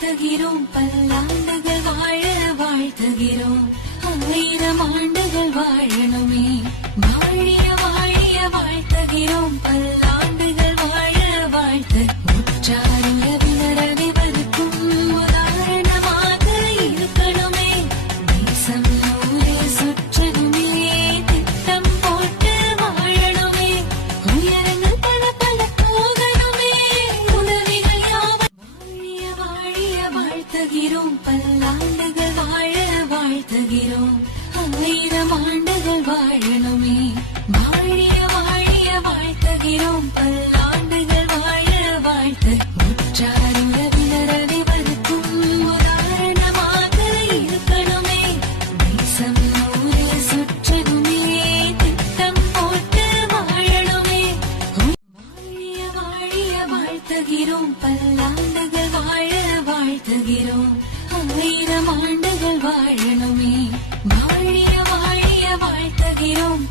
வாழ்த்துகிறோம் பல்லாண்டுகள் வாழ வாழ்த்துகிறோம் 1000 ஆண்டுகள் வாழணுமே வாழிய வாழிய வாழ்த்துகிறோம் பல்லாண்டுகள் வாழ வாழ்த்து உற்றாருறவினர் அனைவருக்கும் உதாரணமாக இருக்கணுமே தேசம் ஊரே சுற்றணுமே திட்டம் போட்டு வாழணுமே உயரங்கள் பல பல போகணுமே உதவிகள் யாவும் வாழிய வாழிய வாழ்த்துகிறோம் பல்லாண்டுகள் வாழ வாழ்த்துகிறோம் 1000 ஆண்டுகள் வாழணுமே வாழிய வாழிய வாழ்த்துகிறோம் பல்லாண்டுகள் வாழ வாழ்த்து உற்றாருறவினர் அனைவருக்கும் உதாரணமாக இருக்கணுமே தேசம் ஊரே சுற்றணுமே திட்டம் போட்டு வாழணுமே வாழிய வாழிய வாழ்த்துகிறோம் பல்லாண்டுகள் வாழ வாழ்த்துகிறோம் 1000 ஆண்டுகள் வாழணுமே வாழிய வாழிய வாழ்த்துகிறோம்